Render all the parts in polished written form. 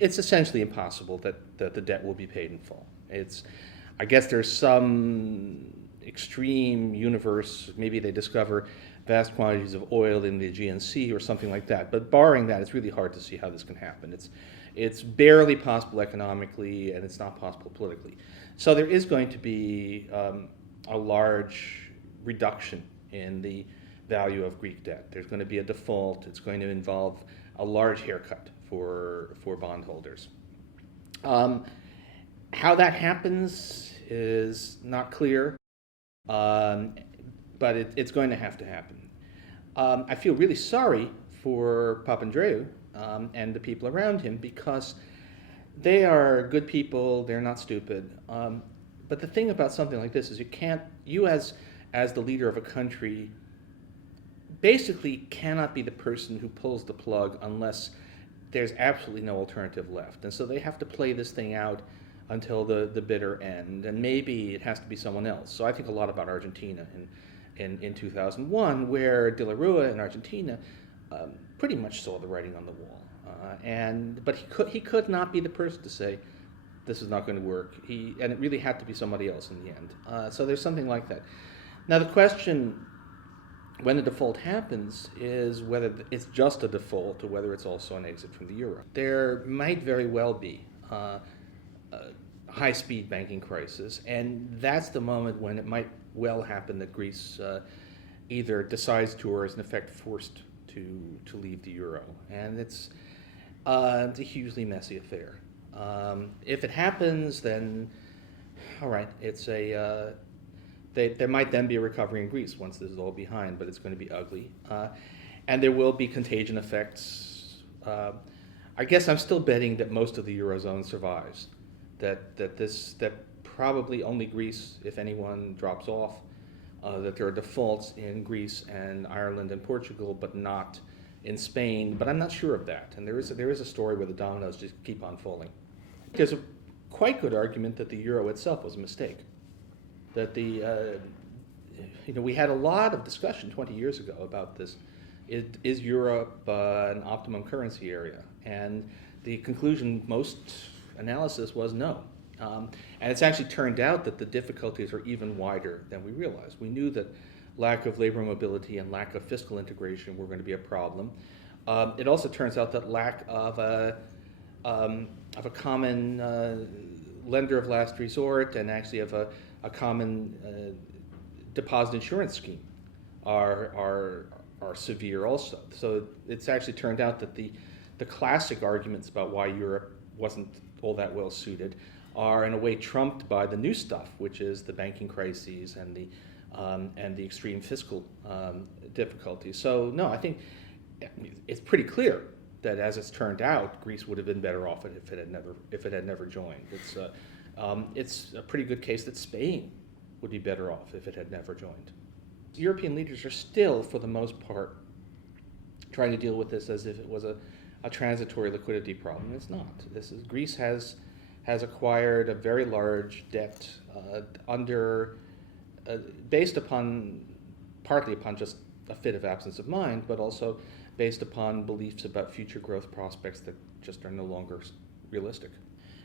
It's essentially impossible that the debt will be paid in full. I guess there's some extreme universe, maybe they discover vast quantities of oil in the Aegean Sea or something like that. But barring that, it's really hard to see how this can happen. It's barely possible economically, and it's not possible politically. So there is going to be a large reduction in the value of Greek debt. There's going to be a default. It's going to involve a large haircut for bondholders. How that happens is not clear, but it's going to have to happen. I feel really sorry for Papandreou and the people around him because they are good people, they're not stupid. But the thing about something like this is you as the leader of a country basically cannot be the person who pulls the plug unless there's absolutely no alternative left. And so they have to play this thing out until the bitter end, and maybe it has to be someone else. So I think a lot about Argentina in 2001, where De La Rua in Argentina pretty much saw the writing on the wall. But he could not be the person to say, this is not going to work. And it really had to be somebody else in the end. So there's something like that. Now the question, when the default happens, is whether it's just a default or whether it's also an exit from the euro. There might very well be a high-speed banking crisis, and that's the moment when it might well happen that Greece either decides to or is in effect forced to leave the euro. And it's a hugely messy affair. If it happens, then all right, there might then be a recovery in Greece once this is all behind, but it's going to be ugly. And there will be contagion effects. I guess I'm still betting that most of the Eurozone survives, that probably only Greece, if anyone, drops off, that there are defaults in Greece and Ireland and Portugal, but not in Spain. But I'm not sure of that. And there is a story where the dominoes just keep on falling. There's a quite good argument that the euro itself was a mistake. That we had a lot of discussion 20 years ago about this. Is Europe an optimum currency area? And the conclusion, most analysis was no. And it's actually turned out that the difficulties are even wider than we realized. We knew that lack of labor mobility and lack of fiscal integration were going to be a problem. It also turns out that lack of a common lender of last resort and actually of a common deposit insurance scheme are severe also. So it's actually turned out that the classic arguments about why Europe wasn't all that well suited are in a way trumped by the new stuff, which is the banking crises and the extreme fiscal difficulties. So no, I think it's pretty clear that as it's turned out, Greece would have been better off if it had never joined. It's a pretty good case that Spain would be better off if it had never joined. European leaders are still, for the most part, trying to deal with this as if it was a transitory liquidity problem. It's not. Greece has acquired a very large debt based partly upon just a fit of absence of mind, but also based upon beliefs about future growth prospects that just are no longer realistic.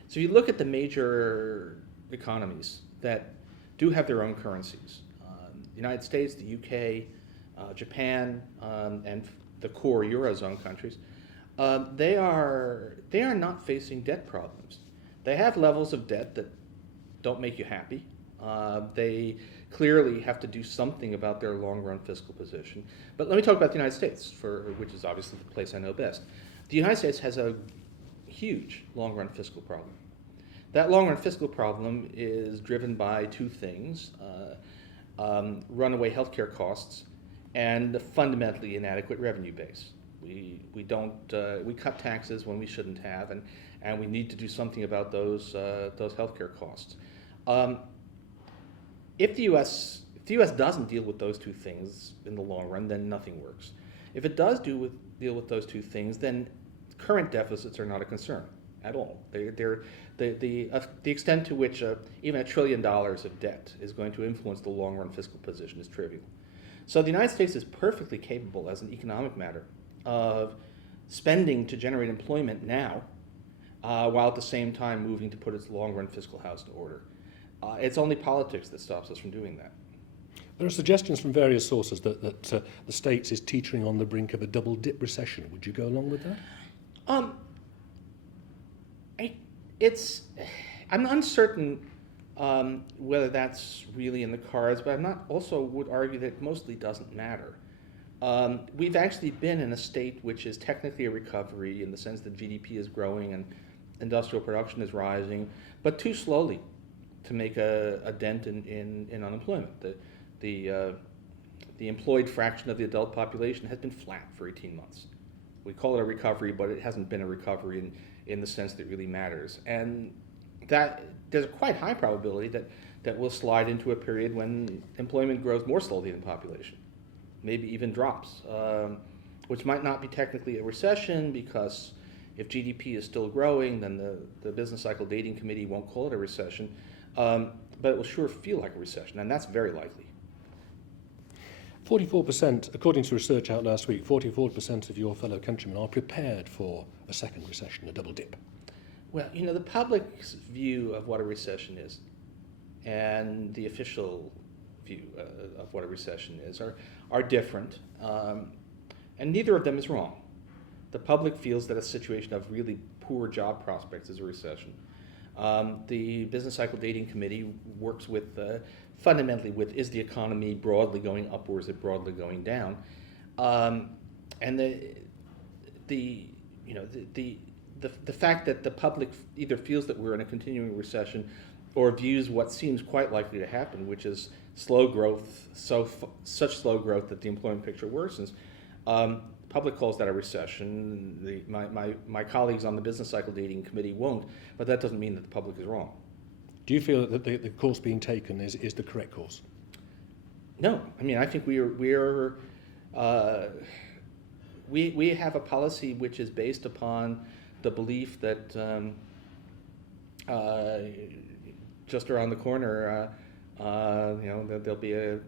So you look at the major economies that do have their own currencies. The United States, the UK, Japan, and the core Eurozone countries, they are not facing debt problems. They have levels of debt that don't make you happy. They clearly have to do something about their long-run fiscal position. But let me talk about the United States, which is obviously the place I know best. The United States has a huge long-run fiscal problem. That long-run fiscal problem is driven by two things: runaway healthcare costs and the fundamentally inadequate revenue base. We cut taxes when we shouldn't have, and we need to do something about those healthcare costs. If the U.S. doesn't deal with those two things in the long run, then nothing works. If it does deal with those two things, then current deficits are not a concern at all. The extent to which even $1 trillion of debt is going to influence the long-run fiscal position is trivial. So the United States is perfectly capable, as an economic matter, of spending to generate employment now, while at the same time moving to put its long-run fiscal house to order. It's only politics that stops us from doing that. There are suggestions from various sources that the States is teetering on the brink of a double-dip recession. Would you go along with that? I'm uncertain whether that's really in the cards, but I'm not also would argue that it mostly doesn't matter. We've actually been in a state which is technically a recovery in the sense that GDP is growing and industrial production is rising, but too slowly to make a dent in unemployment. The employed fraction of the adult population has been flat for 18 months. We call it a recovery, but it hasn't been a recovery in the sense that really matters. And that there's a quite high probability that we'll slide into a period when employment grows more slowly than population, maybe even drops, which might not be technically a recession, because if GDP is still growing, then the business cycle dating committee won't call it a recession, but it will sure feel like a recession, and that's very likely. 44%, according to research out last week, 44% of your fellow countrymen are prepared for a second recession, a double dip. Well, the public's view of what a recession is and the official view of what a recession is are different, and neither of them is wrong. The public feels that a situation of really poor job prospects is a recession. The business cycle dating committee works with fundamentally with, is the economy broadly going up or is it broadly going down? And the fact that the public either feels that we're in a continuing recession or views what seems quite likely to happen, which is slow growth, such slow growth that the employment picture worsens. Public calls that a recession. My colleagues on the business cycle dating committee won't, but that doesn't mean that the public is wrong. Do you feel that the course being taken is the correct course? No, I think we have a policy which is based upon the belief that just around the corner, there'll be a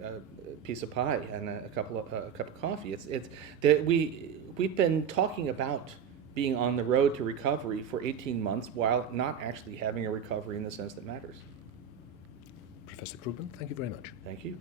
piece of pie and a cup of coffee. We've been talking about being on the road to recovery for 18 months while not actually having a recovery in the sense that matters. Professor Krugman, thank you very much. Thank you.